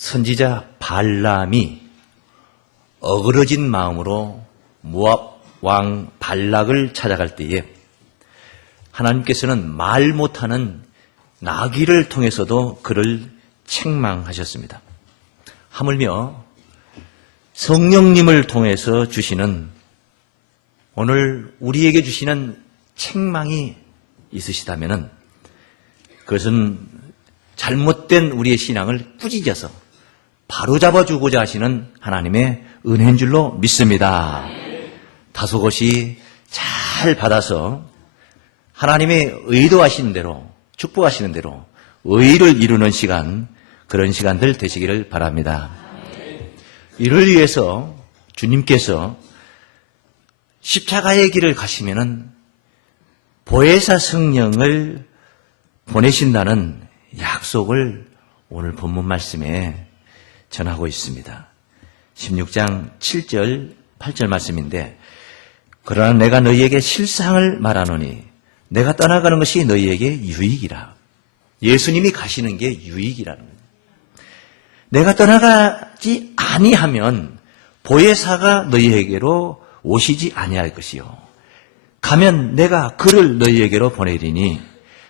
선지자 발람이 어그러진 마음으로 모압 왕 발락을 찾아갈 때에 하나님께서는 말 못하는 나귀를 통해서도 그를 책망하셨습니다. 하물며 성령님을 통해서 주시는 오늘 우리에게 주시는 책망이 있으시다면 그것은 잘못된 우리의 신앙을 꾸짖어서 바로잡아주고자 하시는 하나님의 은혜인 줄로 믿습니다. 다소곳이 잘 받아서 하나님의 의도하시는 대로 축복하시는 대로 의를 이루는 시간, 그런 시간들 되시기를 바랍니다. 이를 위해서 주님께서 십자가의 길을 가시면은 보혜사 성령을 보내신다는 약속을 오늘 본문 말씀에 전하고 있습니다. 16장 7절, 8절 말씀인데 그러나 내가 너희에게 실상을 말하노니 내가 떠나가는 것이 너희에게 유익이라. 예수님이 가시는 게 유익이라는 거예요. 내가 떠나가지 아니하면 보혜사가 너희에게로 오시지 아니할 것이요. 가면 내가 그를 너희에게로 보내리니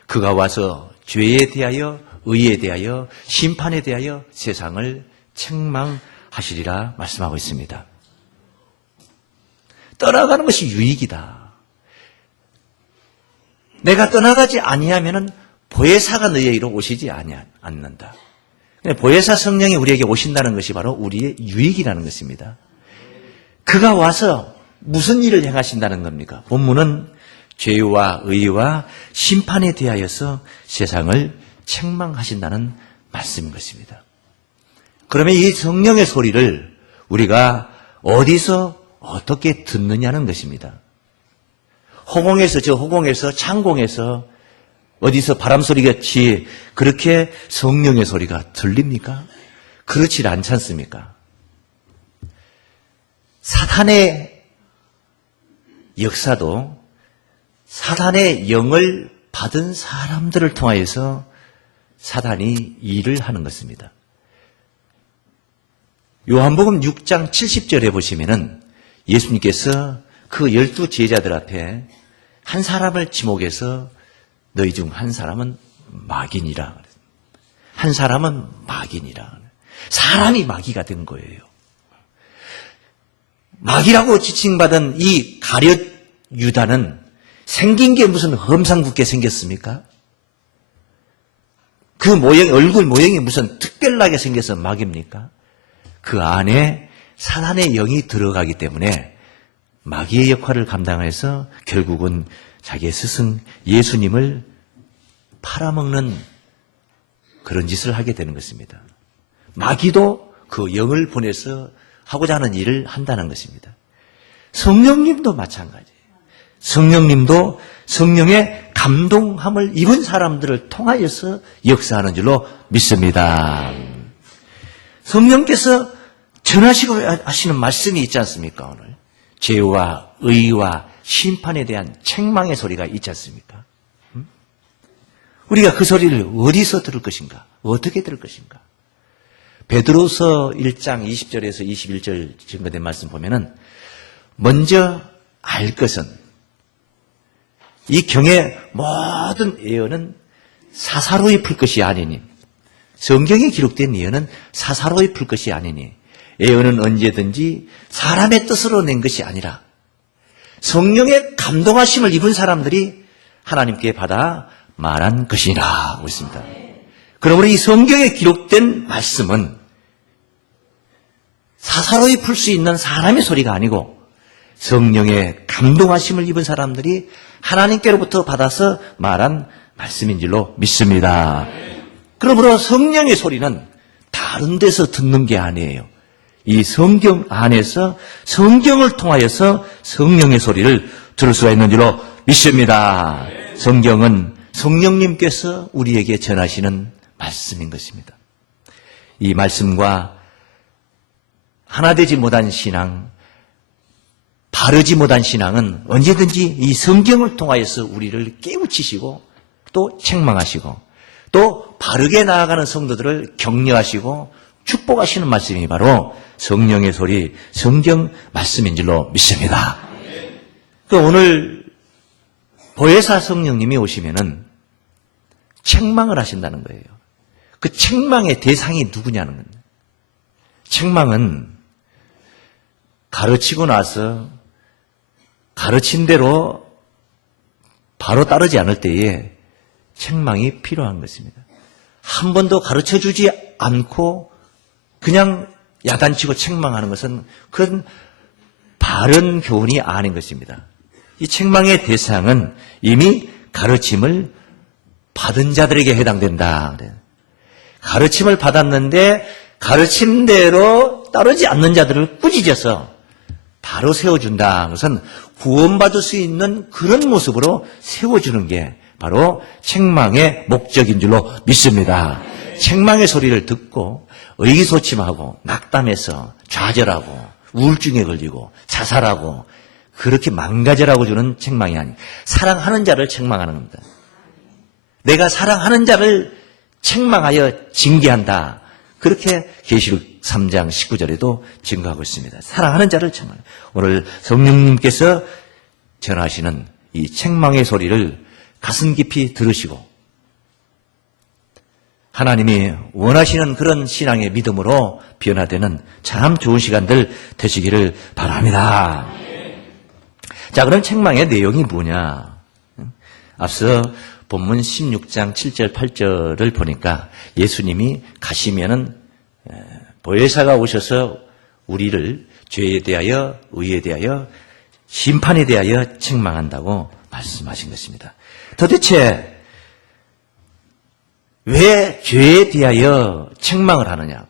그가 와서 죄에 대하여 의에 대하여 심판에 대하여 세상을 책망하시리라 말씀하고 있습니다. 떠나가는 것이 유익이다. 내가 떠나가지 아니하면 보혜사가 너희에게로 오시지 않는다. 보혜사 성령이 우리에게 오신다는 것이 바로 우리의 유익이라는 것입니다. 그가 와서 무슨 일을 행하신다는 겁니까? 본문은 죄와 의와 심판에 대하여서 세상을 책망하신다는 말씀인 것입니다. 그러면 이 성령의 소리를 우리가 어디서 어떻게 듣느냐는 것입니다. 호공에서 창공에서 어디서 바람소리같이 그렇게 성령의 소리가 들립니까? 그렇지 않지 않습니까? 사탄의 역사도 사탄의 영을 받은 사람들을 통하여서 사탄이 일을 하는 것입니다. 요한복음 6장 70절에 보시면은 예수님께서 그 12 제자들 앞에 한 사람을 지목해서 너희 중 한 사람은 마귀니라. 한 사람은 마귀니라. 사람이 마귀가 된 거예요. 마귀라고 지칭받은 이 가룟 유다는 생긴 게 무슨 험상궂게 생겼습니까? 그 모양, 얼굴 모양이 무슨 특별하게 생겨서 마귀입니까? 그 안에 사탄의 영이 들어가기 때문에 마귀의 역할을 감당해서 결국은 자기의 스승 예수님을 팔아먹는 그런 짓을 하게 되는 것입니다. 마귀도 그 영을 보내서 하고자 하는 일을 한다는 것입니다. 성령님도 마찬가지예요. 성령님도 성령의 감동함을 입은 사람들을 통하여서 역사하는 줄로 믿습니다. 성령께서 전하시고 하시는 말씀이 있지 않습니까? 오늘 죄와 의와 심판에 대한 책망의 소리가 있지 않습니까? 우리가 그 소리를 어디서 들을 것인가? 어떻게 들을 것인가? 베드로서 1장 20절에서 21절 증거된 말씀 보면은 먼저 알 것은 이 경의 모든 예언은 사사로이 풀 것이 아니니 성경에 기록된 예언은 사사로이 풀 것이 아니니 예언은 언제든지 사람의 뜻으로 낸 것이 아니라 성령의 감동하심을 입은 사람들이 하나님께 받아 말한 것이라 하고 있습니다. 그러므로 이 성경에 기록된 말씀은 사사로이 풀 수 있는 사람의 소리가 아니고 성령의 감동하심을 입은 사람들이 하나님께로부터 받아서 말한 말씀인 줄로 믿습니다. 그러므로 성령의 소리는 다른 데서 듣는 게 아니에요. 이 성경 안에서 성경을 통하여서 성령의 소리를 들을 수가 있는 줄로 믿습니다. 성경은 성령님께서 우리에게 전하시는 말씀인 것입니다. 이 말씀과 하나 되지 못한 신앙, 바르지 못한 신앙은 언제든지 이 성경을 통하여서 우리를 깨우치시고 또 책망하시고 또 바르게 나아가는 성도들을 격려하시고 축복하시는 말씀이 바로 성령의 소리, 성경 말씀인 줄로 믿습니다. 오늘 보혜사 성령님이 오시면은 책망을 하신다는 거예요. 그 책망의 대상이 누구냐는 겁니다. 책망은 가르치고 나서 가르친 대로 바로 따르지 않을 때에 책망이 필요한 것입니다. 한 번도 가르쳐주지 않고 그냥 야단치고 책망하는 것은 그건 바른 교훈이 아닌 것입니다. 이 책망의 대상은 이미 가르침을 받은 자들에게 해당된다. 가르침을 받았는데 가르친 대로 따르지 않는 자들을 꾸짖어서 바로 세워준다. 그것은 구원받을 수 있는 그런 모습으로 세워주는 게 바로 책망의 목적인 줄로 믿습니다. 책망의 소리를 듣고 의기소침하고 낙담해서 좌절하고 우울증에 걸리고 자살하고 그렇게 망가져라고 주는 책망이 아니에요. 사랑하는 자를 책망하는 겁니다. 내가 사랑하는 자를 책망하여 징계한다. 그렇게 계시록 3장 19절에도 증거하고 있습니다. 사랑하는 자를 책망. 오늘 성령님께서 전하시는 이 책망의 소리를 가슴 깊이 들으시고 하나님이 원하시는 그런 신앙의 믿음으로 변화되는 참 좋은 시간들 되시기를 바랍니다. 자, 그럼 책망의 내용이 뭐냐? 앞서 본문 16장 7절 8절을 보니까 예수님이 가시면은 보혜사가 오셔서 우리를 죄에 대하여 의에 대하여 심판에 대하여 책망한다고 말씀하신 것입니다. 도대체 왜 죄에 대하여 책망을 하느냐?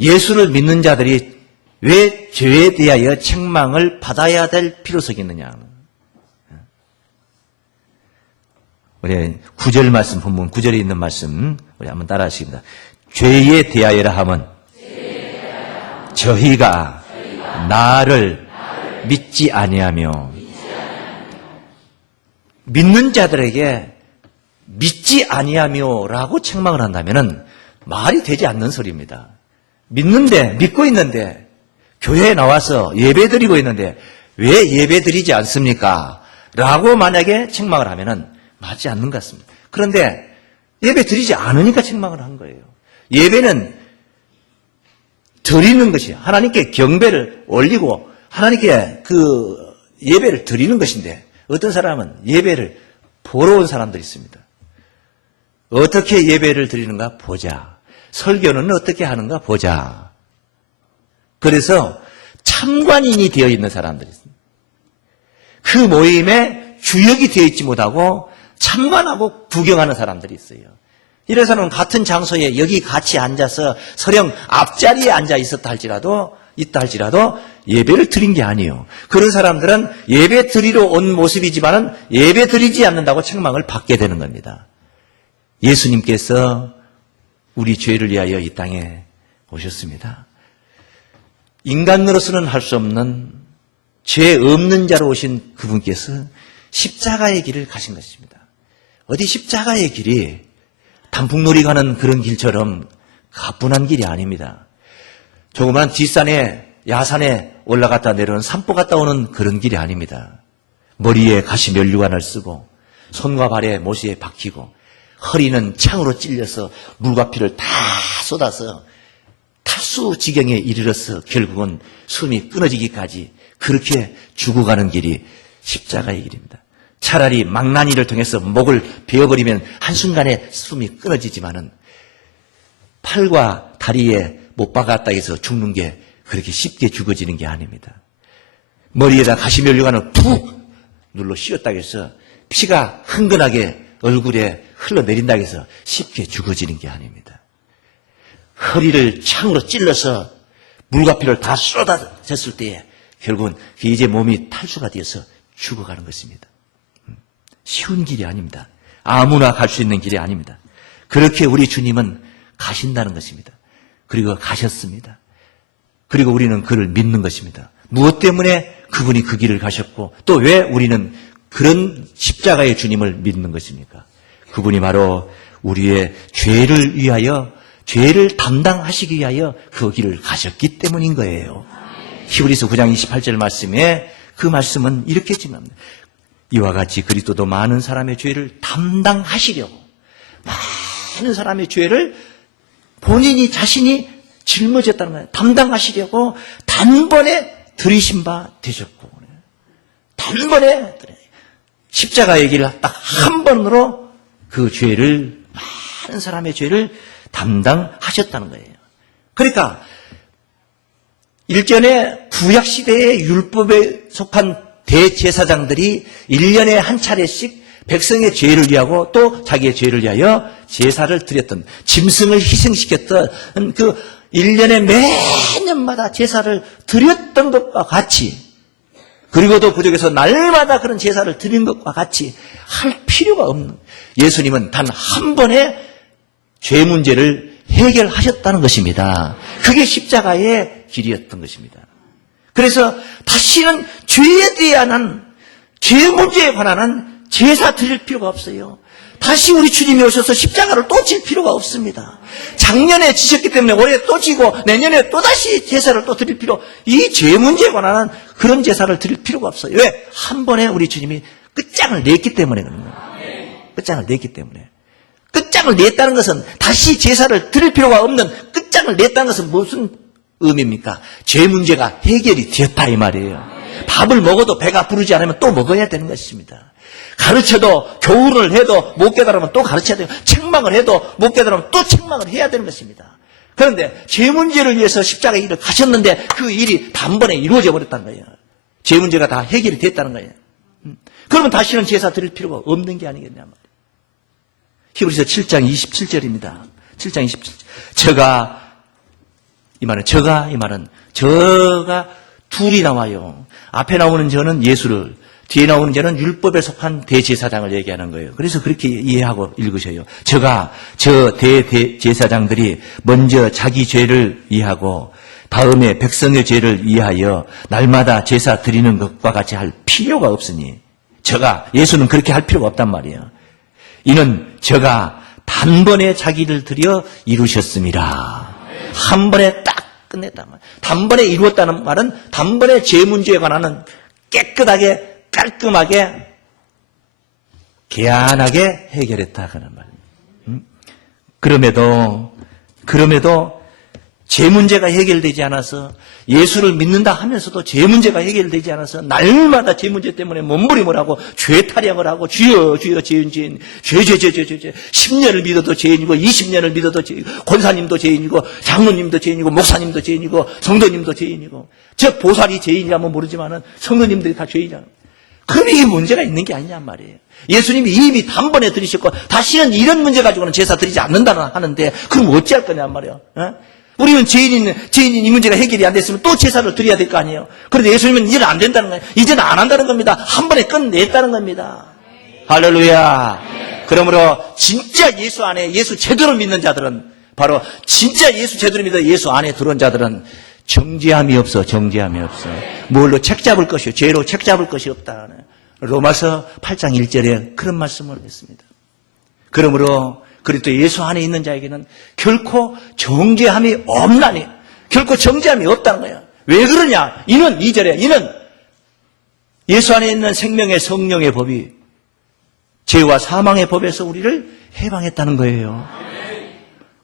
예수를 믿는 자들이 왜 죄에 대하여 책망을 받아야 될 필요성이 있느냐? 우리 9절 말씀, 본문 9절에 있는 말씀 우리 한번 따라 하십니다. 죄에 대하여라 함은 저희가 나를 믿지 아니하며 믿는 자들에게 믿지 아니하며라고 책망을 한다면은 말이 되지 않는 소리입니다. 믿고 있는데 교회에 나와서 예배 드리고 있는데 왜 예배 드리지 않습니까? 라고 만약에 책망을 하면은 맞지 않는 것 같습니다. 그런데 예배 드리지 않으니까 책망을 한 거예요. 예배는 드리는 것이 하나님께 경배를 올리고 하나님께 그 예배를 드리는 것인데 어떤 사람은 예배를 보러 온 사람들이 있습니다. 어떻게 예배를 드리는가 보자. 설교는 어떻게 하는가 보자. 그래서 참관인이 되어 있는 사람들이 있습니다. 그 모임에 주역이 되어 있지 못하고 참관하고 구경하는 사람들이 있어요. 이런 사람은 같은 장소에 여기 같이 앉아서 설령 앞자리에 앉아 있다 할지라도 예배를 드린 게 아니에요. 그런 사람들은 예배 드리러 온 모습이지만은 예배 드리지 않는다고 책망을 받게 되는 겁니다. 예수님께서 우리 죄를 위하여 이 땅에 오셨습니다. 인간으로서는 할 수 없는 죄 없는 자로 오신 그분께서 십자가의 길을 가신 것입니다. 어디 십자가의 길이 단풍놀이 가는 그런 길처럼 가뿐한 길이 아닙니다. 조그만 뒷산에 야산에 올라갔다 내려오는 산보 갔다 오는 그런 길이 아닙니다. 머리에 가시 면류관을 쓰고 손과 발에 못에 박히고 허리는 창으로 찔려서 물과 피를 다 쏟아서 탈수 지경에 이르러서 결국은 숨이 끊어지기까지 그렇게 죽어가는 길이 십자가의 길입니다. 차라리 망나니를 통해서 목을 베어버리면 한순간에 숨이 끊어지지만은 팔과 다리에 못 박았다 해서 죽는 게 그렇게 쉽게 죽어지는 게 아닙니다. 머리에다 가시면류관을 푹 눌러 씌웠다 해서 피가 흥건하게 얼굴에 흘러내린다 해서 쉽게 죽어지는 게 아닙니다. 허리를 창으로 찔러서 물과 피를 다 쏟아졌을 때에 결국은 이제 몸이 탈수가 되어서 죽어가는 것입니다. 쉬운 길이 아닙니다. 아무나 갈 수 있는 길이 아닙니다. 그렇게 우리 주님은 가신다는 것입니다. 그리고 가셨습니다. 그리고 우리는 그를 믿는 것입니다. 무엇 때문에 그분이 그 길을 가셨고 또 왜 우리는 그런 십자가의 주님을 믿는 것입니까? 그분이 바로 우리의 죄를 위하여 죄를 담당하시기 위하여 그 길을 가셨기 때문인 거예요. 히브리서 9장 28절 말씀에 그 말씀은 이렇게 지납니다. 이와 같이 그리스도도 많은 사람의 죄를 담당하시려고, 많은 사람의 죄를 본인이 자신이 짊어졌다는 거예요. 담당하시려고 단번에 들이신 바 되셨고, 단번에 십자가의 길을 딱 한 번으로 그 죄를, 많은 사람의 죄를 담당하셨다는 거예요. 그러니까 일전에 구약시대의 율법에 속한 대제사장들이 1년에 한 차례씩 백성의 죄를 위하고 또 자기의 죄를 위하여 제사를 드렸던, 짐승을 희생시켰던 그 1년에 매년마다 제사를 드렸던 것과 같이, 그리고도 부족해서 날마다 그런 제사를 드린 것과 같이 할 필요가 없는, 예수님은 단 한 번에 죄 문제를 해결하셨다는 것입니다. 그게 십자가의 길이었던 것입니다. 그래서 다시는 죄에 대한, 죄 문제에 관한 제사 드릴 필요가 없어요. 다시 우리 주님이 오셔서 십자가를 또 질 필요가 없습니다. 작년에 지셨기 때문에 올해 또 지고 내년에 또 다시 제사를 또 드릴 필요, 이 죄 문제에 관한 그런 제사를 드릴 필요가 없어요. 왜? 한 번에 우리 주님이 끝장을 냈기 때문에 그런 거예요. 끝장을 냈기 때문에. 끝장을 냈다는 것은, 다시 제사를 드릴 필요가 없는 끝장을 냈다는 것은 무슨 의미입니까? 죄 문제가 해결이 되었다 이 말이에요. 밥을 먹어도 배가 부르지 않으면 또 먹어야 되는 것입니다. 가르쳐도, 교훈을 해도 못 깨달으면 또 가르쳐야 돼요. 책망을 해도 못 깨달으면 또 책망을 해야 되는 것입니다. 그런데 죄 문제를 위해서 십자가의 일을 가셨는데 그 일이 단번에 이루어져 버렸다는 거예요. 죄 문제가 다 해결이 됐다는 거예요. 그러면 다시는 제사 드릴 필요가 없는 게 아니겠냐 말이에요. 히브리서 7장 27절입니다. 7장 27절. 저가 이 말은 저가 둘이 나와요. 앞에 나오는 저는 예수를, 뒤에 나오는 저는 율법에 속한 대제사장을 얘기하는 거예요. 그래서 그렇게 이해하고 읽으셔요. 저 대제사장들이 먼저 자기 죄를 이해하고 다음에 백성의 죄를 이해하여 날마다 제사 드리는 것과 같이 할 필요가 없으니, 예수는 그렇게 할 필요가 없단 말이에요. 이는 저가 단번에 자기를 드려 이루셨습니다. 한 번에 딱 끝냈단 말이에요. 단번에 이루었다는 말은 단번에 죄 문제에 관한 깨끗하게, 깔끔하게, 개안하게 해결했다 그런 말이에요. 그럼에도 죄 문제가 해결되지 않아서, 예수를 믿는다 하면서도 죄 문제가 해결되지 않아서 날마다 죄 문제 때문에 몸부림을 하고 죄 타령을 하고, 주여 죄인, 죄 10년을 믿어도 죄인이고 20년을 믿어도 죄인이고, 권사님도 죄인이고 장로님도 죄인이고 목사님도 죄인이고 성도님도 죄인이고, 저 보살이 죄인이라면 모르지만은 성도님들이 다 죄인이라. 그럼 이게 문제가 있는 게 아니냔 말이에요. 예수님이 이미 단번에 들이셨고 다시는 이런 문제 가지고는 제사 드리지 않는다는 하는데, 그럼 어찌할 거냔 말이에요. 우리는 죄인인 이 문제가 해결이 안 됐으면 또 제사를 드려야 될 거 아니에요. 그런데 예수님은 이제는 안 된다는 거예요. 이제는 안 한다는 겁니다. 한 번에 끝냈다는 겁니다. 할렐루야. 그러므로 진짜 예수 안에, 예수 제대로 믿는 자들은, 바로 진짜 예수 제대로 믿어 예수 안에 들어온 자들은 정죄함이 없어. 뭘로 책 잡을 것이요, 죄로 책 잡을 것이 없다. 로마서 8장 1절에 그런 말씀을 했습니다. 그러므로 그리스도 예수 안에 있는 자에게는 결코 정죄함이 없나니, 결코 정죄함이 없다는 거예요. 왜 그러냐? 이는 2절에, 이는 예수 안에 있는 생명의 성령의 법이 죄와 사망의 법에서 우리를 해방했다는 거예요.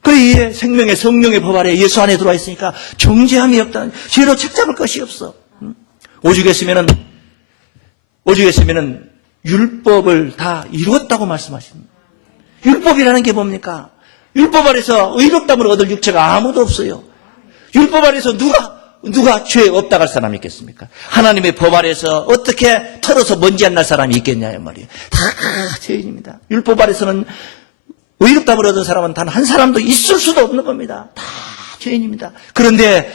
그래, 생명의 성령의 법 아래 예수 안에 들어와 있으니까 정죄함이 없다. 죄로 책잡을 것이 없어. 오죽했으면은 율법을 다 이루었다고 말씀하십니다. 율법이라는 게 뭡니까? 율법 아래서 의롭다함을 얻을 육체가 아무도 없어요. 율법 아래서 누가 죄 없다고 할 사람이 있겠습니까? 하나님의 법 아래서 어떻게 털어서 먼지 안 날 사람이 있겠냐 말이에요. 다 죄인입니다. 율법 아래서는 의롭다함을 얻은 사람은 단 한 사람도 있을 수도 없는 겁니다. 다 죄인입니다. 그런데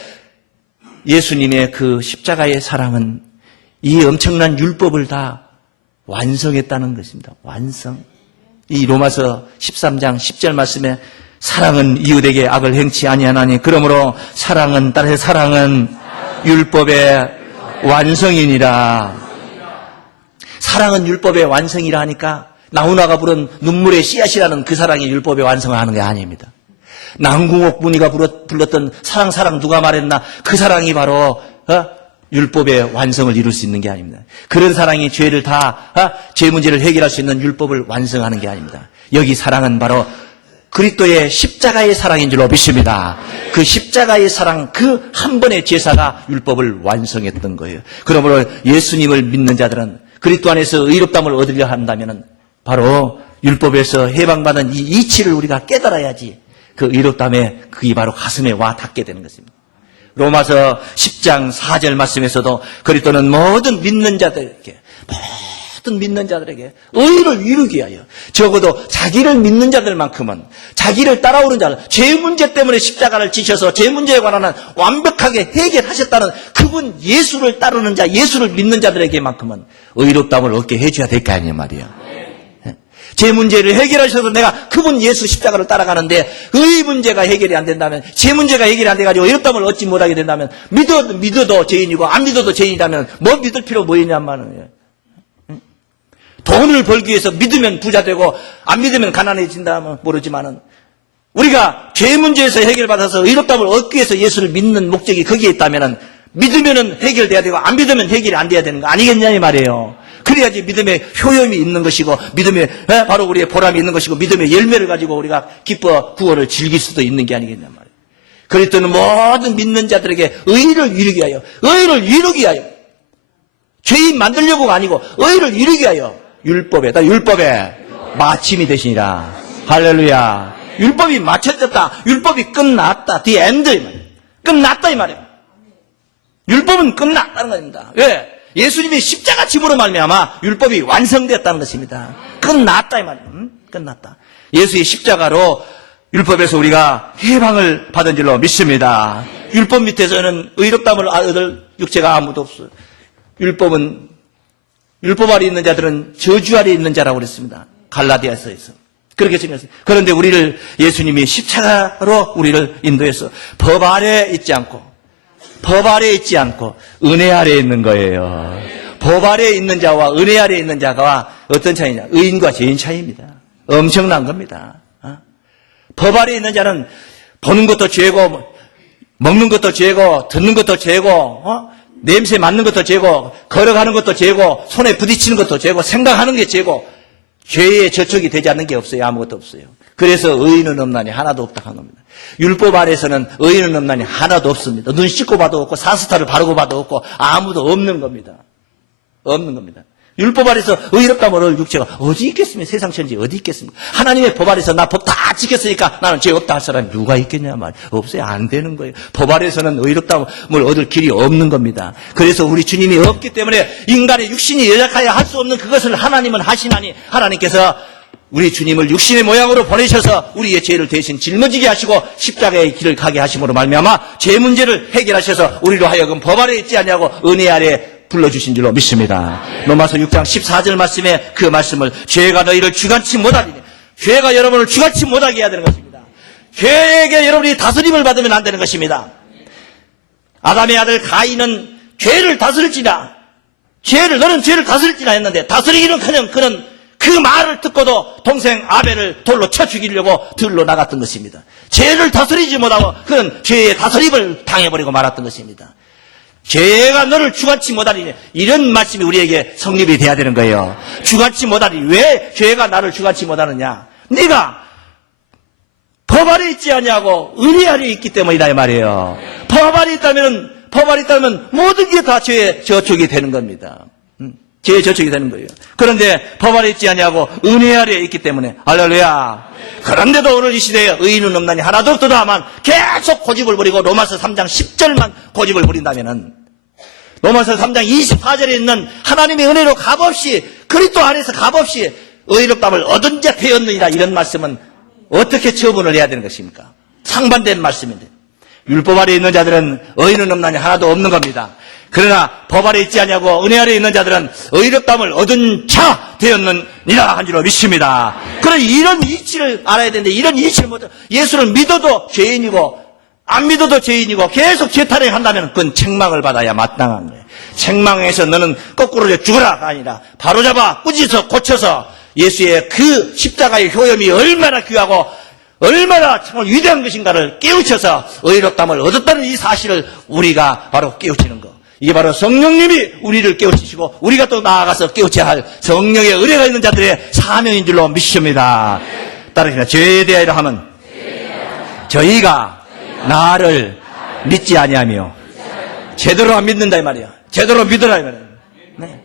예수님의 그 십자가의 사랑은 이 엄청난 율법을 다 완성했다는 것입니다. 완성. 이 로마서 13장 10절 말씀에 사랑은 이웃에게 악을 행치 아니하나니 그러므로 사랑은 율법의 완성이니라. 사랑은 율법의 완성이라 하니까 나훈아가 부른 눈물의 씨앗이라는 그 사랑이 율법의 완성을 하는 게 아닙니다. 남궁옥 문희가 불렀던 사랑 사랑 누가 말했나? 그 사랑이 바로 율법의 완성을 이룰 수 있는 게 아닙니다. 그런 사랑이 죄를 죄 문제를 해결할 수 있는 율법을 완성하는 게 아닙니다. 여기 사랑은 바로 그리스도의 십자가의 사랑인 줄로 믿습니다. 그 십자가의 사랑, 그 한 번의 제사가 율법을 완성했던 거예요. 그러므로 예수님을 믿는 자들은 그리스도 안에서 의롭다함을 얻으려 한다면 바로 율법에서 해방받은 이 이치를 우리가 깨달아야지 그 의롭다함에 그게 바로 가슴에 와 닿게 되는 것입니다. 로마서 10장 4절 말씀에서도 그리스도는 모든 믿는 자들에게 의를 이루기 위하여 적어도 자기를 믿는 자들만큼은 자기를 따라오는 자들, 죄 문제 때문에 십자가를 지셔서 죄 문제에 관한 완벽하게 해결하셨다는 그분 예수를 따르는 자, 예수를 믿는 자들에게만큼은 의롭다함을 얻게 해줘야 될 거 아니에요 말이에요. 제 문제를 해결하셔서 내가 그분 예수 십자가를 따라가는데 의 문제가 해결이 안 된다면, 제 문제가 해결이 안 돼가지고 의롭다함을 얻지 못하게 된다면 믿어도 죄인이고 안 믿어도 죄인이라면 뭐 믿을 필요 뭐 있냔 말이에요. 돈을 벌기 위해서 믿으면 부자 되고 안 믿으면 가난해진다면 모르지만은 우리가 죄 문제에서 해결받아서 의롭다함을 얻기 위해서 예수를 믿는 목적이 거기에 있다면은 믿으면은 해결돼야 되고 안 믿으면 해결이 안 돼야 되는 거 아니겠냐 이 말이에요. 그래야지 믿음의 효염이 있는 것이고 믿음의 바로 우리의 보람이 있는 것이고 믿음의 열매를 가지고 우리가 기뻐 구원을 즐길 수도 있는 게 아니겠냐 말이에요. 그리스도는 모든 믿는 자들에게 의를 이루기 위하여 죄인 만들려고가 아니고 의를 이루기 위하여 율법에 마침이 되시니라. 할렐루야. 율법이 마쳐졌다. 율법이 끝났다. The end. 끝났다 이 말이에요. 율법은 끝났다는 겁니다. 왜? 예수님이 십자가 짐으로 말미암아 율법이 완성되었다는 것입니다. 끝났다 이 말이에요. 끝났다. 예수의 십자가로 율법에서 우리가 해방을 받은 줄로 믿습니다. 율법 밑에서는 의롭다함을 얻을 육체가 아무도 없어요. 율법 아래 있는 자들은 저주 아래 있는 자라고 그랬습니다. 갈라디아서에서. 그렇게 증명했어요. 그런데 우리를 예수님이 십자가로 우리를 인도해서 법 아래 있지 않고 은혜 아래 있는 거예요. 법 아래 있는 자와 은혜 아래 있는 자가 어떤 차이냐? 의인과 죄인 차이입니다. 엄청난 겁니다. 법 아래 있는 자는 보는 것도 죄고 먹는 것도 죄고 듣는 것도 죄고 냄새 맡는 것도 죄고 걸어가는 것도 죄고 손에 부딪히는 것도 죄고 생각하는 게 죄고 죄에 저촉이 되지 않는 게 없어요. 아무것도 없어요. 그래서 의인은 없나니 하나도 없다 한 겁니다. 율법 아래서는 의인은 없나니 하나도 없습니다. 눈 씻고 봐도 없고 산스타를 바르고 봐도 없고 아무도 없는 겁니다. 없는 겁니다. 율법 아래서 의롭다함을 얻을 육체가 어디 있겠습니까? 세상 천지 어디 있겠습니까? 하나님의 법 아래서 나 법 다 지켰으니까 나는 죄 없다 할 사람이 누가 있겠냐 말 없어요. 안 되는 거예요. 법 아래서는 의롭다함을 얻을 길이 없는 겁니다. 그래서 우리 주님이 없기 때문에 인간의 육신이 연약하여 할 수 없는 그것을 하나님은 하시나니 하나님께서 우리 주님을 육신의 모양으로 보내셔서 우리의 죄를 대신 짊어지게 하시고 십자가의 길을 가게 하심으로 말미암아 죄 문제를 해결하셔서 우리로 하여금 법 아래 있지 않냐고 은혜 아래 불러주신 줄로 믿습니다. 로마서 6장 14절 말씀에 그 말씀을 죄가 너희를 주관치 못하리니 죄가 여러분을 주관치 못하게 해야 되는 것입니다. 죄에게 여러분이 다스림을 받으면 안 되는 것입니다. 아담의 아들 가인은 죄를 다스릴지나 너는 죄를 다스릴지나 했는데 다스리기는커녕 그는 그 말을 듣고도 동생 아벨을 돌로 쳐 죽이려고 들로 나갔던 것입니다. 죄를 다스리지 못하고 그는 죄의 다스림을 당해버리고 말았던 것입니다. 죄가 너를 주관치 못하리니 이런 말씀이 우리에게 성립이 돼야 되는 거예요. 주관치 못하리니 왜 죄가 나를 주관치 못하느냐? 네가 법 아래 있지 않냐고 은혜 아래 있기 때문이다 이 말이에요. 법 아래 있다면 모든 게 다 죄의 저촉이 되는 겁니다. 죄의 저촉이 되는 거예요. 그런데 법 아래 있지 않냐고 은혜 아래 있기 때문에 할렐루야. 그런데도 오늘 이 시대에 의인은 없나니 하나도 없도다만 계속 고집을 부리고 로마서 3장 10절만 고집을 부린다면은 로마서 3장 24절에 있는 하나님의 은혜로 값없이 그리스도 안에서 값없이 의롭다함을 얻은 자 되었느니라 이런 말씀은 어떻게 처분을 해야 되는 것입니까? 상반된 말씀인데 율법 아래 있는 자들은 의인은 없나니 하나도 없는 겁니다. 그러나 법 아래 있지 않냐고 은혜 아래 있는 자들은 의롭다함을 얻은 자 되었느니라 한 줄로 믿습니다. 그러나 이런 이치를 알아야 되는데 이런 이치를 못 예수를 믿어도 죄인이고 안 믿어도 죄인이고 계속 죄타령 한다면 그건 책망을 받아야 마땅한 거예요. 책망에서 너는 거꾸로 죽어라가 아니라 바로잡아 꾸짖어 고쳐서 예수의 그 십자가의 효염이 얼마나 귀하고 얼마나 정말 위대한 것인가를 깨우쳐서 의롭다함을 얻었다는 이 사실을 우리가 바로 깨우치는 것. 이게 바로 성령님이 우리를 깨우치시고 우리가 또 나아가서 깨우쳐야 할 성령의 의뢰가 있는 자들의 사명인 줄로 믿습니다. 따르시나 죄에 대하여 하면 저희가 나를 믿지 아니하며 제대로 안 믿는다 이 말이야. 제대로 믿으라 이 말이야. 네.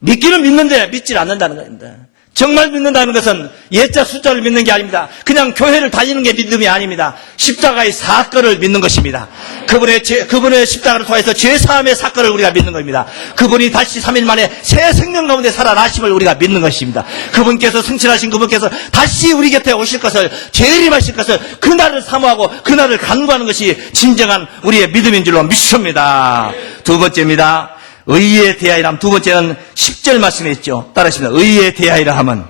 믿기는 믿는데 믿지 않는다는 겁니다. 정말 믿는다는 것은 예자 숫자를 믿는 게 아닙니다. 그냥 교회를 다니는 게 믿음이 아닙니다. 십자가의 사건을 믿는 것입니다. 그분의 십자가를 통해서 죄사함의 사건을 우리가 믿는 겁니다. 그분이 다시 3일 만에 새 생명 가운데 살아나심을 우리가 믿는 것입니다. 그분께서 승천하신 그분께서 다시 우리 곁에 오실 것을, 재림하실 것을, 그날을 사모하고 그날을 간구하는 것이 진정한 우리의 믿음인 줄로 믿습니다. 두 번째입니다. 의에 대하여라. 두 번째는 10절 말씀에 있죠. 따라하십니다. 의에 대하여라 하면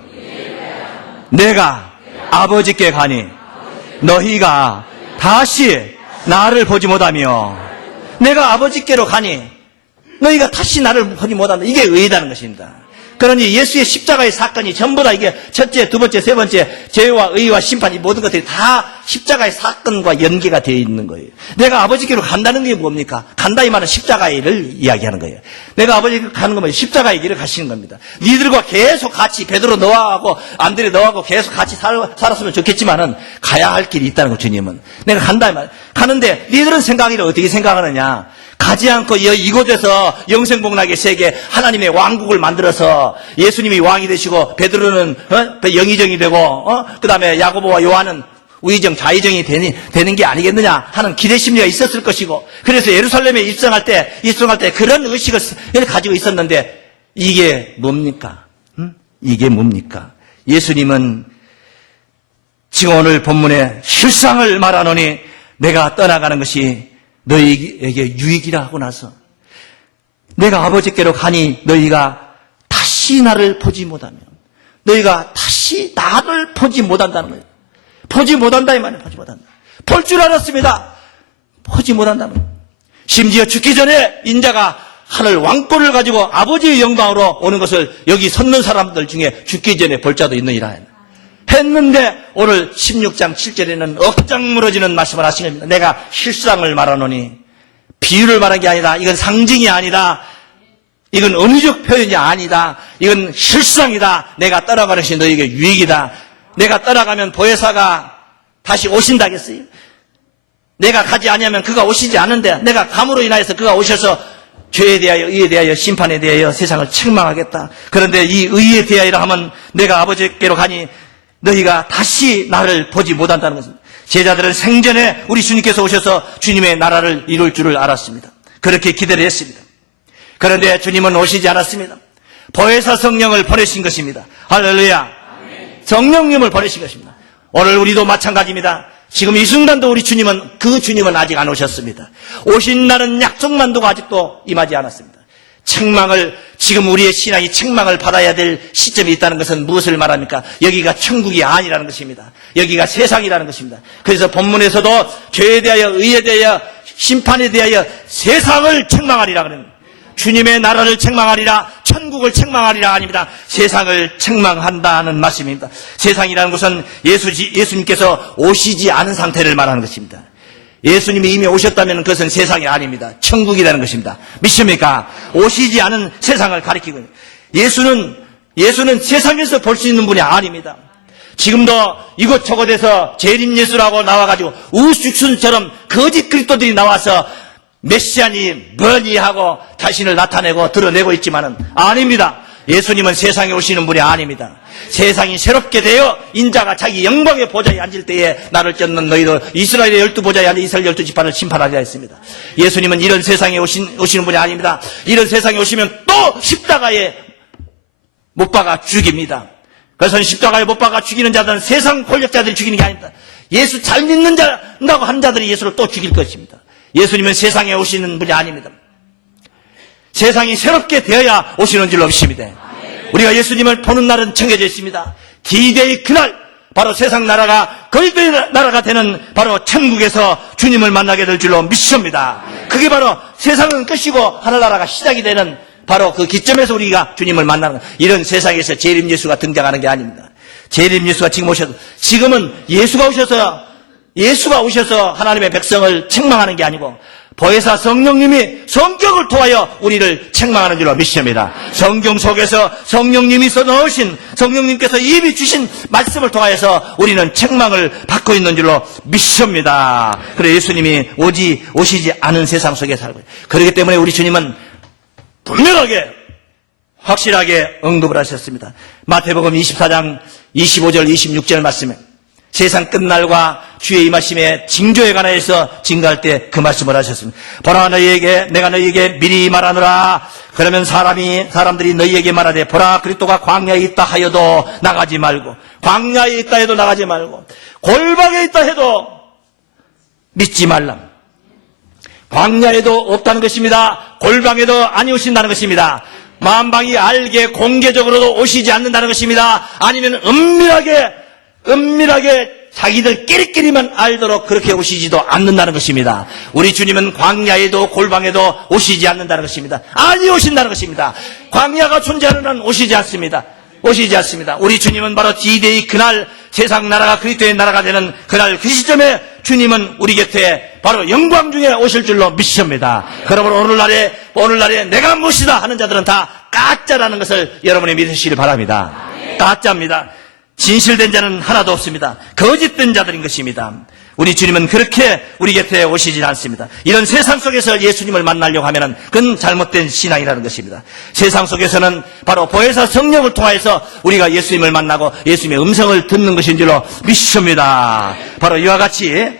내가 아버지께 가니 너희가 다시 나를 보지 못하며 내가 아버지께로 가니 너희가 다시 나를 보지 못한다. 이게 의다는 것입니다. 그러니 예수의 십자가의 사건이 전부 다 이게 첫째, 두 번째, 세 번째 죄와 의와 심판 이 모든 것들이 다 십자가의 사건과 연계가 되어 있는 거예요. 내가 아버지께로 간다는 게 뭡니까? 간다 이 말은 십자가의 일을 이야기하는 거예요. 내가 아버지께로 가는 거면 십자가의 길을 가시는 겁니다. 니들과 계속 같이 베드로 너하고 안드레 너하고 계속 같이 살았으면 좋겠지만은 가야 할 길이 있다는 거 주님은. 내가 간다 이 말. 가는데 니들은 생각이를 어떻게 생각하느냐? 가지 않고 이곳에서 영생복락의 세계 하나님의 왕국을 만들어서 예수님이 왕이 되시고 베드로는 영의정이 되고 그 다음에 야고보와 요한은 우의정 좌의정이 되는 게 아니겠느냐 하는 기대심리가 있었을 것이고 그래서 예루살렘에 입성할 때 그런 의식을 가지고 있었는데 이게 뭡니까? 이게 뭡니까? 예수님은 지금 오늘 본문에 실상을 말하노니 내가 떠나가는 것이 너희에게 유익이라 하고 나서 내가 아버지께로 가니 너희가 다시 나를 보지 못하면 너희가 다시 나를 보지 못한다는 거예요. 보지 못한다 이 말이에요. 보지 못한다. 볼 줄 알았습니다. 보지 못한다는 거예요. 심지어 죽기 전에 인자가 하늘 왕권을 가지고 아버지의 영광으로 오는 것을 여기 섰는 사람들 중에 죽기 전에 볼 자도 있느니라 했는데 오늘 16장 7절에는 억장 무너지는 말씀을 하신 겁니다. 내가 실상을 말하노니 비유를 말한 게 아니다. 이건 상징이 아니다. 이건 은유적 표현이 아니다. 이건 실상이다. 내가 떠나가는 것이 너에게 유익이다. 내가 떠나가면 보혜사가 다시 오신다겠어요. 내가 가지 아니하면 그가 오시지 않는데 내가 감으로 인하여서 그가 오셔서 죄에 대하여 의에 대하여 심판에 대하여 세상을 책망하겠다. 그런데 이 의에 대하여라 하면 내가 아버지께로 가니 너희가 다시 나를 보지 못한다는 것입니다. 제자들은 생전에 우리 주님께서 오셔서 주님의 나라를 이룰 줄을 알았습니다. 그렇게 기대를 했습니다. 그런데 주님은 오시지 않았습니다. 보혜사 성령을 보내신 것입니다. 할렐루야. 성령님을 보내신 것입니다. 오늘 우리도 마찬가지입니다. 지금 이 순간도 우리 주님은 아직 안 오셨습니다. 오신 날은 약속만도가 아직도 임하지 않았습니다. 책망을 지금 우리의 신앙이 책망을 받아야 될 시점이 있다는 것은 무엇을 말합니까? 여기가 천국이 아니라는 것입니다. 여기가 세상이라는 것입니다. 그래서 본문에서도 죄에 대하여 의에 대하여 심판에 대하여 세상을 책망하리라 그러는 주님의 나라를 책망하리라 천국을 책망하리라 아닙니다. 세상을 책망한다는 말씀입니다. 세상이라는 것은 예수님께서 오시지 않은 상태를 말하는 것입니다. 예수님이 이미 오셨다면 그것은 세상이 아닙니다. 천국이라는 것입니다. 믿습니까? 오시지 않은 세상을 가리키고 예수는 세상에서 볼 수 있는 분이 아닙니다. 지금도 이곳저곳에서 재림 예수라고 나와가지고 우스ük순처럼 거짓 그리스도들이 나와서 메시아니 뭐니 하고 자신을 나타내고 드러내고 있지만은 아닙니다. 예수님은 세상에 오시는 분이 아닙니다. 세상이 새롭게 되어 인자가 자기 영광의 보좌에 앉을 때에 나를 쫓는 너희도 이스라엘의 12보좌에 앉아 이스라엘 12지파를 심판하리라 했습니다. 예수님은 이런 세상에 오시는 분이 아닙니다. 이런 세상에 오시면 또 십자가에 못 박아 죽입니다. 그래서 십자가에 못 박아 죽이는 자들은 세상 권력자들이 죽이는 게 아닙니다. 예수 잘 믿는다고 하는 자들이 예수를 또 죽일 것입니다. 예수님은 세상에 오시는 분이 아닙니다. 세상이 새롭게 되어야 오시는 줄로 믿습니다. 우리가 예수님을 보는 날은 정해져 있습니다. D-Day 그날 바로 세상 나라가 거짓된 나라가 되는 바로 천국에서 주님을 만나게 될 줄로 믿습니다. 그게 바로 세상은 끝이고 하늘나라가 시작이 되는 바로 그 기점에서 우리가 주님을 만나는 이런 세상에서 재림 예수가 등장하는 게 아닙니다. 재림 예수가 지금 오셔서, 지금은 예수가 오셔서 하나님의 백성을 책망하는 게 아니고 보혜사 성령님이 성경을 통하여 우리를 책망하는 줄로 믿습니다. 성경 속에서 성령님이 써넣으신, 성령님께서 이미 주신 말씀을 통하여서 우리는 책망을 받고 있는 줄로 믿습니다. 그래 예수님이 오시지 않은 세상 속에 살고 있어요. 그렇기 때문에 우리 주님은 분명하게 확실하게 응답을 하셨습니다. 마태복음 24장 25절 26절 말씀에 세상 끝날과 주의 임하심의 징조에 관하여서 증거할 때 그 말씀을 하셨습니다. 보라 내가 너희에게 미리 말하노라. 그러면 사람들이 너희에게 말하되 보라 그리스도가 광야에 있다 하여도 나가지 말고, 광야에 있다 해도 나가지 말고, 골방에 있다 해도 믿지 말라. 광야에도 없다는 것입니다. 골방에도 안 오신다는 것입니다. 만방이 알게 공개적으로도 오시지 않는다는 것입니다. 아니면 은밀하게 자기들끼리만 알도록 그렇게 오시지도 않는다는 것입니다. 우리 주님은 광야에도 골방에도 오시지 않는다는 것입니다. 아니 오신다는 것입니다. 광야가 존재하는 한 오시지 않습니다. 우리 주님은 바로 D-Day 그날 세상 나라가 그리스도의 나라가 되는 그날 그 시점에 주님은 우리 곁에 바로 영광 중에 오실 줄로 믿습니다. 그러므로 오늘날에 내가 무엇이다 하는 자들은 다 가짜라는 것을 여러분이 믿으시길 바랍니다. 가짜입니다. 진실된 자는 하나도 없습니다. 거짓된 자들인 것입니다. 우리 주님은 그렇게 우리 곁에 오시지 않습니다. 이런 세상 속에서 예수님을 만나려고 하면 그건 잘못된 신앙이라는 것입니다. 세상 속에서는 바로 보혜사 성령을 통해서 우리가 예수님을 만나고 예수님의 음성을 듣는 것인 줄로 믿습니다. 바로 이와 같이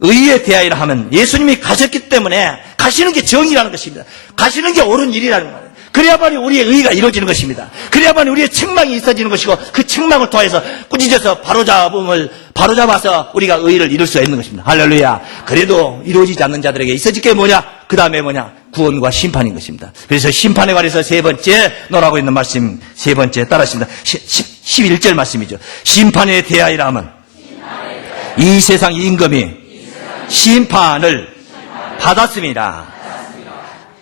의에 대하여라 하면 예수님이 가셨기 때문에 가시는 게 정의라는 것입니다. 가시는 게 옳은 일이라는 거예요. 그래야만이 우리의 의가 이루어지는 것입니다. 그래야만이 우리의 책망이 있어지는 것이고 그 책망을 통해서 꾸짖어서 바로잡아서 우리가 의를 이룰 수 있는 것입니다. 할렐루야. 그래도 이루어지지 않는 자들에게 있어질 게 뭐냐? 그 다음에 뭐냐? 구원과 심판인 것입니다. 그래서 심판에 관해서 세 번째 너라고 있는 말씀, 세 번째 따라하십니다. 11절 말씀이죠. 심판에 대하여라 하면 이 세상 임금이 심판을 받았습니다.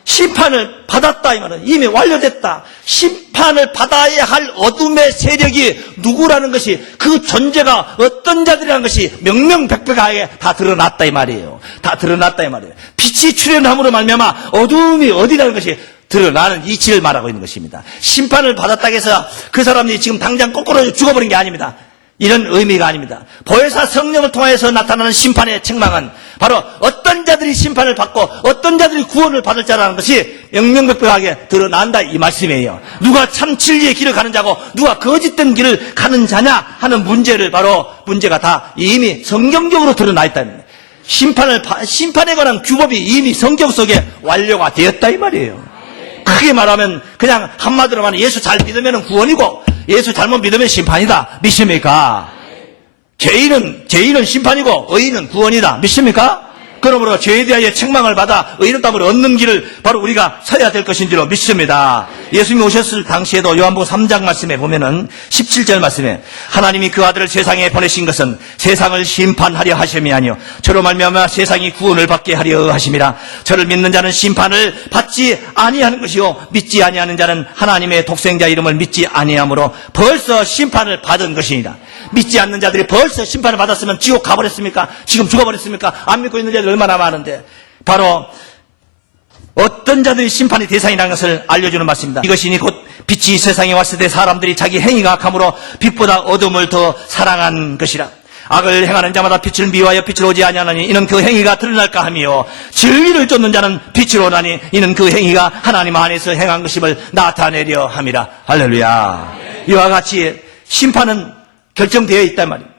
심판을 받았다 이 말은 이미 완료됐다. 심판을 받아야 할 어둠의 세력이 누구라는 것이, 그 존재가 어떤 자들이라는 것이 명명백백하게 다 드러났다 이 말이에요. 다 드러났다 이 말이에요. 빛이 출현함으로 말미암아 어둠이 어디라는 것이 드러나는 이치를 말하고 있는 것입니다. 심판을 받았다고 해서 그 사람이 지금 당장 거꾸로 죽어버린 게 아닙니다. 이런 의미가 아닙니다. 보혜사 성령을 통해서 나타나는 심판의 책망은 바로 어떤 자들이 심판을 받고 어떤 자들이 구원을 받을 자라는 것이 명명백백하게 드러난다 이 말씀이에요. 누가 참 진리의 길을 가는 자고 누가 거짓된 길을 가는 자냐 하는 문제가 다 이미 성경적으로 드러나 있다는 거예요. 심판에 관한 규범이 이미 성경 속에 완료가 되었다 이 말이에요. 크게 말하면 그냥 한마디로 말하면 예수 잘 믿으면 구원이고 예수 잘못 믿으면 심판이다. 믿습니까? 죄인은 심판이고 의인은 구원이다. 믿습니까? 그러므로 죄에 대하여 책망을 받아 의롭다함을 얻는 길을 바로 우리가 서야 될 것인 줄로 믿습니다. 예수님이 오셨을 당시에도 요한복음 3장 말씀에 보면은 17절 말씀에 하나님이 그 아들을 세상에 보내신 것은 세상을 심판하려 하심이 아니요 저로 말미암아 세상이 구원을 받게 하려 하심이라. 저를 믿는 자는 심판을 받지 아니하는 것이요 믿지 아니하는 자는 하나님의 독생자 이름을 믿지 아니하므로 벌써 심판을 받은 것이니라. 믿지 않는 자들이 벌써 심판을 받았으면 지옥 가버렸습니까? 지금 죽어버렸습니까? 안 믿고 있는 자들이 얼마나 많은데 바로 어떤 자들이 심판의 대상이라는 것을 알려주는 말씀입니다. 이것이니 곧 빛이 세상에 왔을 때 사람들이 자기 행위가 악함으로 빛보다 어둠을 더 사랑한 것이라. 악을 행하는 자마다 빛을 미워하여 빛을 오지 아니하나니 이는 그 행위가 드러날까 하며 진리를 쫓는 자는 빛으로 오나니 이는 그 행위가 하나님 안에서 행한 것임을 나타내려 함이라. 할렐루야. 이와 같이 심판은 결정되어 있단 말입니다.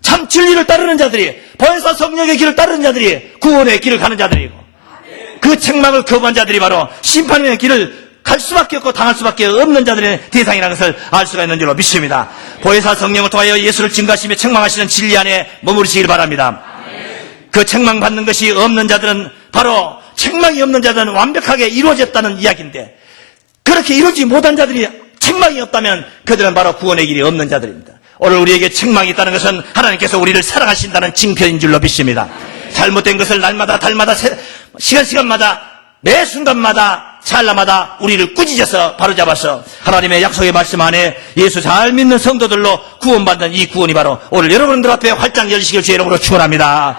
참 진리를 따르는 자들이, 보혜사 성령의 길을 따르는 자들이 구원의 길을 가는 자들이고 그 책망을 거부한 자들이 바로 심판의 길을 갈 수밖에 없고 당할 수밖에 없는 자들의 대상이라는 것을 알 수가 있는 줄로 믿습니다. 보혜사 성령을 통하여 예수를 증거하시며 책망하시는 진리 안에 머무르시길 바랍니다. 그 책망받는 것이 없는 자들은 바로 책망이 없는 자들은 완벽하게 이루어졌다는 이야기인데 그렇게 이루어지지 못한 자들이 책망이 없다면 그들은 바로 구원의 길이 없는 자들입니다. 오늘 우리에게 책망이 있다는 것은 하나님께서 우리를 사랑하신다는 징표인 줄로 믿습니다. 잘못된 것을 날마다 달마다 시간마다 매 순간마다 찰나마다 우리를 꾸짖어서 바로잡아서 하나님의 약속의 말씀 안에 예수 잘 믿는 성도들로 구원받는 이 구원이 바로 오늘 여러분들 앞에 활짝 열리시길 주의 이름으로 축원합니다.